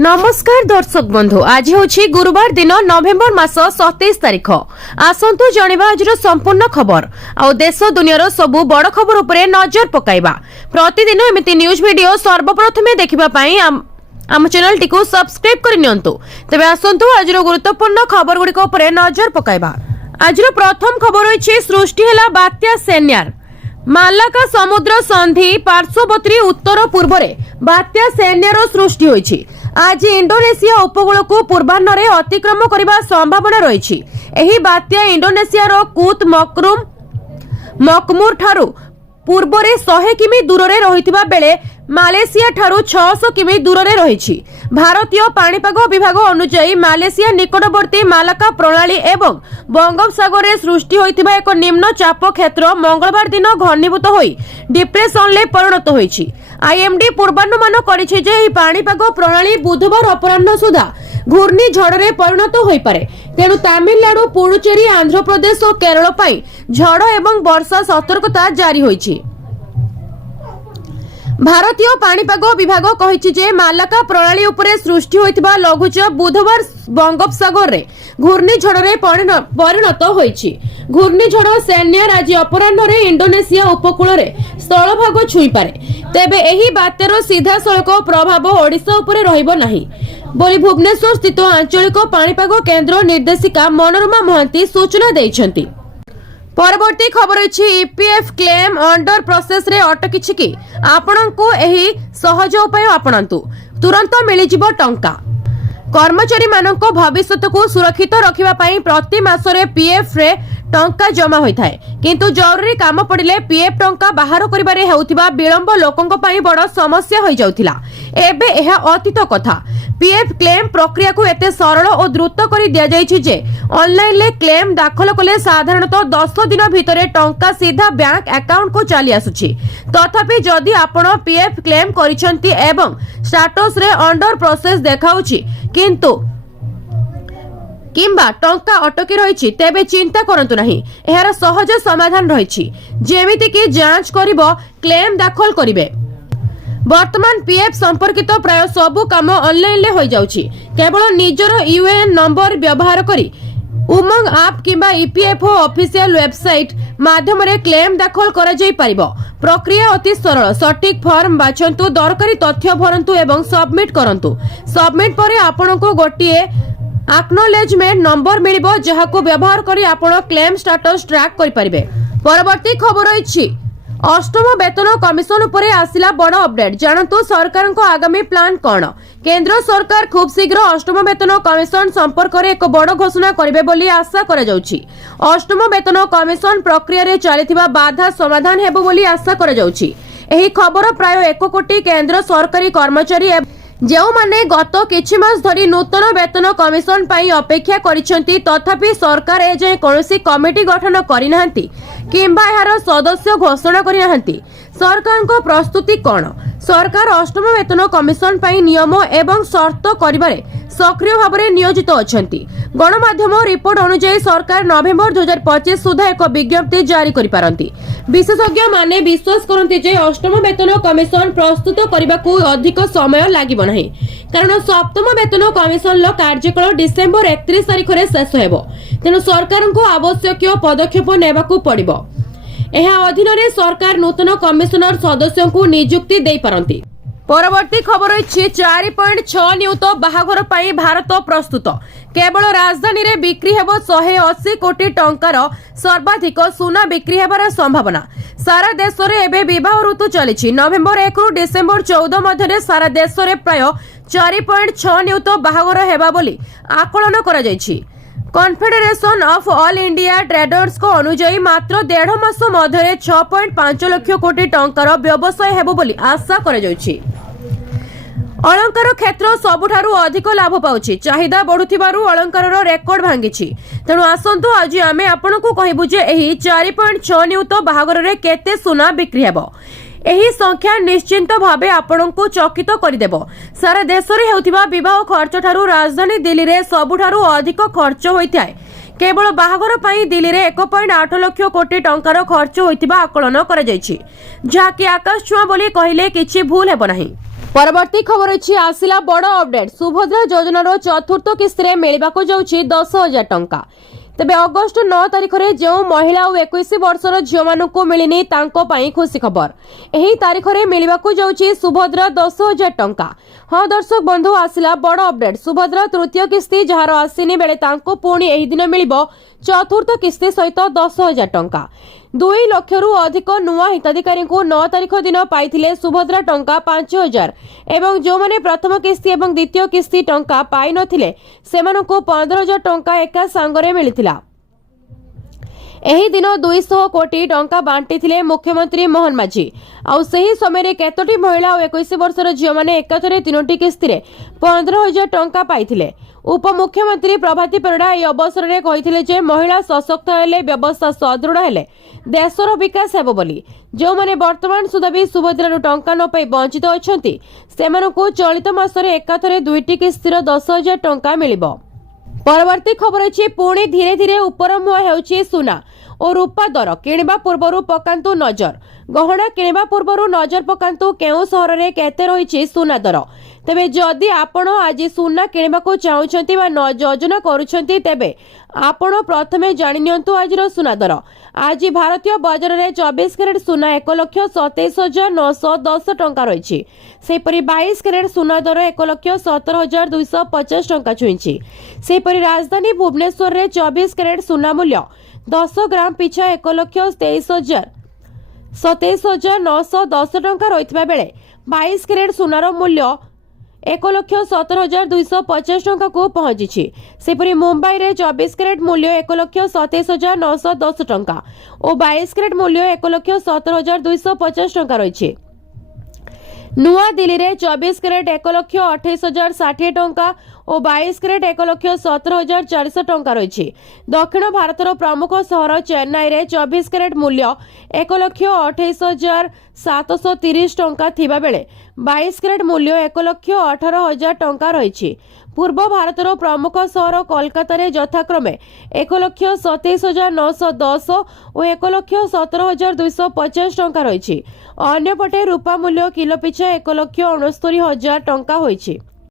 नमस्कार दर्शक बंधु आज हूँ गुरुवार दिन नवेम्बर मास 27 तारिख। आसतु जानिबा आज संपूर्ण खबर आ देश दुनियार सबु बड़ खबर उपरे नजर पकाइबा। प्रतिदिन एमिति न्यूज वीडियो सर्वप्रथमे देखिबा पई आम चैनल टी को सब्सक्राइब कर नियंतु। तबे आसतु आज गुरुत्वपूर्ण खबर गुडी को उपरे नजर पकाइबा। आज प्रथम खबर होइछि सृष्टि हेला बात्या सेन्यार। मालाका समुद्र संधि पार्श्ववर्ती उत्तर पूर्व बात्या सेन्यार सृष्टि होइछि। आज इंडोनेशिया उपकूल को पूर्वाह्न अतिक्रम करने संभावना रही। एही बात्या इंडोनेशियार कुत मकमुर ठारू पूर्व 100 किमी दूर रही बेले मालेशिया ठारू 600 किमी दूर रही। भारतीय पाणीपाग विभाग अनुसार मालेशिया निकटवर्ती मालाका प्रणाली एवं बंगोपसागर में सृष्टि होइतिबा एक निम्न चाप क्षेत्र मंगलवार दिन घनीभूत होई डिप्रेशन ले परिणत होइछि। आईएमडी पूर्वानुमान करिछि जे एही पाणीपाग प्रणाली बुधवार अपराह्न सुधा घूर्णिझड़ में परिणत होई पारे। तेणु तमिलनाडु, पुडुचेरी, आंध्र प्रदेश और केरल पई झड़ एवं वर्षा सतर्कता जारी होइछि। भारतीय पाणीपाग विभाग कहिछि जे मालाका प्रणाली उपरे सृष्टि होइतिबा लघुचाप बुधवार बंगोपसागर रे घूर्णिझड़ रे परिणत होइछि। घूर्णिझड़ सेन्यार आज अपराह्न रे इंडोनेशिया उपकूल रे स्थलभाग छुई पारे। तेबे एही बात्यार सीधा सड़क प्रभाव ओडिशा उपरे रहिबो नाही बोली भुवनेश्वर स्थित आंचलिक पाणीपाग केन्द्र निर्देशिका मनोरमा महांती सूचना दैछंती। परवर्ती खबर अछि ईपीएफ क्लेम अंडर प्रोसेस रे अटकिछि कि आपनको एही सहज उपाय आपणंतु तुरंत मिलि जिवो टंका। कर्मचारी मानक भविष्यत को सुरक्षित रखिबा पई प्रति मासरे पीएफ रे टंका जमा होइथाय, किंतु जरूरी काम पड़िले पीएफ टंका बाहर करिबारे हेउथिबा विलंब लोकंक पई बड़ समस्या होई जाउथिला। एबे एहा अतीत कथा। पीएफ क्लेम प्रक्रिया को एते सरल और द्रुत करि दिया जाइछि जे ऑनलाइन ले क्लेम दाखल कले साधारणतः 10 दिन भितरे टंका सीधा बैंक अकाउंट को चली आसुछि। तथापि जदि आपण पीएफ क्लेम करिसंती एवं स्टेटस रे अंडर प्रोसेस देखाउछि किंबा टंका अटकी रही तेबे चिंता करंतु नहीं। एहार सहज समाधान रही जेमिति कि जांच करिबो क्लेम दाखल करिवे। वर्तमान पीएफ संपर्कित प्राय सबु काम ऑनलाइन ले होई जाउछि। केवल निजर यूएएन नंबर व्यवहार करी उमंग ऐप किंबा ईपीएफओ ऑफिशियल वेबसाइट माध्यम रे क्लेम दाखल करा जाई परिबो। प्रक्रिया अति सरल। सटीक फॉर्म बाछंतु, दरकारी तथ्य भरंतु एवं सबमिट करंतु। सबमिट परे आपनको गोटिए एक्नॉलेजमेंट नंबर मिलिबो जहाको व्यवहार करी आपण क्लेम स्टेटस ट्रैक करि परिबे। परवर्ती खबर अछि अष्टम वेतन कमिशन उपरे आसिला बड़ अपडेट। जानतु सरकार को आगामी प्लान कोन। केंद्र सरकार खूब शीघ्र अष्टम वेतन कमिशन संपर्क में एक बड़ घोषणा करिवे बोली आशा करा जाउछि। अष्टम वेतन कमिशन प्रक्रिया रे चलिथिबा बाधा समाधान हेबो बोली आशा करा जाउछि। एही खबर प्राय 1 कोटी केंद्र सरकारी कर्मचारी जो माने गत किछि मास धरी नूतन वेतन कमिशन पाई अपेक्षा करिसेंती, तथापि सरकार एजे कोनोसी कमिटी गठन करिनाहंती किंबा एहार सदस्य घोषणा करिनाहंती। सरकार को प्रस्तुति कोन। सरकार अष्टम वेतन कमिशन पाई नियम एवं शर्त करिबारे सक्रिय भाव में नियोजित अछंती। गणमाध्यम रिपोर्ट अनुसार सरकार नवेम्बर 2025 सुधा एक विज्ञप्ति जारी करि पारंती। विशेषज्ञ माने विश्वास करंती जे अष्टम वेतन कमिशन प्रस्तुत करबा को अधिक समय लागिबो नाही, कारण सप्तम वेतन कमिशन लो कार्यकाल डिसेंबर 31 तारिख रे शेष हेबो। तेनु सरकार को आवश्यक पदक्षेप नेबाकू पड़िबो। एहा अधीन रे सरकार नूतन कमिशनर सदस्यों को नियुक्ति दे पारंती। परवर्ती खबर अछि 4.6 नियुत बाहाघर पाई भारत प्रस्तुत। केवल राजधानी रे बिक्री हेबो 180 कोटी टंकार सर्वाधिक सुना बिक्री हेबार संभावना। सारा देश रे एबे विवाह ऋतु चलिछि। नवेम्बर 1 रु डिसेंबर 14 मध्य सारा देश रे प्राय 4.6 नियुत बाहाघर हेबा बोली आकलन करा जायछि। Confederation of all India traders को अनुसार मात्र 1.5 मास मध्य 6.5 लाख कोटी टंकार व्यवसाय हेबो बोली आशा करा जायछि। अलंकार क्षेत्र सबुठारु अधिक लाभ पाउछि। चाहिदा बढ़ुथिबारु अलंकारर रेकर्ड भांगिछि। तेणु आसंतु आज आमे आपनको कहिबु जे एही 4.6 नियुत बाहागर रे केते सुना बिक्री हेबो। एही संख्या निश्चिंत भावे आपनको चकित करिदेबो। सारा देश रे हेउथिबा विवाह खर्च ठारु राजधानी दिल्ली रे सबुठारु अधिक खर्च होइथाय। केवल बाहागर पाई दिल्ली रे 1.8 लाख कोटी टंकार खर्च होइतिबा आकलन करा जायछि, जाकी आकाश छुआ बोली कहिले किछि भूल हेबो नाही। परवर्ती खबर अच्छी आसिला बड़ अपडेट सुभद्रा योजनार चतुर्थ किस्ती मिलवाक जाऊँगी 10,000 टंका। तेबे अगस्ट 9 तारिख में जो महिला और 21 वर्षर झील मानक मिलनी खुशी खबर। यही तारिख में मिलवाक जाऊँगी सुभद्रा 10,000 टंका। हाँ दर्शक बंधु आसिला बड़ अपडेट सुभद्रा तृतीय किस्ती जार आसीनी बेले पुणी एही दिन मिलिबो चतुर्थ किस्ती सहित 10,000 टंका। 2 लाख रु अधिक नुआ हिताधिकारी 9 तारिख दिन पाइथिले सुभद्रा टंका 5,000 एवं जो माने प्रथम किस्ती एवं द्वितीय किस्ती टंका पाइ नथिले सेमानकु 15,000 टंका एका सांगरे मिलिथिला। एही दिन 200 कोटी टंका बांटी मुख्यमंत्री मोहन माझी। आउ सही समय केतोटी महिला और 21 वर्षर झील माने एकाथरे 3टी किस्ती 15,000 टंका पाइथिले। उपमुख्यमंत्री प्रभाती परिड़ा यह अवसर में कही महिला सशक्त हेले व्यवस्था सुदृढ़ हेले देशर विकास हेबो बोली। जो माने वर्तमान सुधा भी सुभद्रा टंका न पाई वंचित अछंती सेमानकु चलित मासरे एकाथरे 2टी किस्तीर 10,000 टंका मिलिबो। परवर्ती खबर अच्छी पुणी धीरे धीरे उपर मुहां हेउछि सुना और रूपा दर किणवा पूर्वरु पकांतु नजर। गहना किणवा पूर्वरु नजर पकांतु केउ सहर रे केते रहिछि सुना दर। तेबे जदि आपण आज सुना किणवाकु चाहुछंती बा योजना करूछंती तेबे आपण प्रथमे जानि नियंतु आजिर सुना दर। आज भारतीय बाजार में 24 कैरेट सुना 1,27,910 टंका रही। सेपरी 22 कैरेट सुना दर 1,17,250 टंका छुईंची। सेपरी राजधानी भुवनेश्वर में 24 कैरेट सुना मूल्य 10 ग्राम पिछा 1,27,910 टंका रही बेले 22 कैरेट सुनार मूल्य 1,17,250 टंका को पहुंची। सेपरी मुंबई रे 24 कैरेट मूल्य 1,27,910 टंका और 22 कैरेट मूल्य 1,17,250 टंका रही। नुआ दिल्ली रे 24 कैरेट 1,28,060 टंका और 22 कैरेट 1,17,400 टंका रही। दक्षिण भारतर प्रमुख सहर चेन्नई रे 24 कैरेट मूल्य 1,28,730 टंका थिबा बेले 22 कैरेट मूल्य 1,18,000 टंका रही। पूर्व भारतर प्रमुख सहर कोलकाता रे यथाक्रमे 1,27,910 और 1,17,250 टंका रही। अन्यपटे रूपा मूल्य किलो पिछा 1,69,000 टंका होइछि।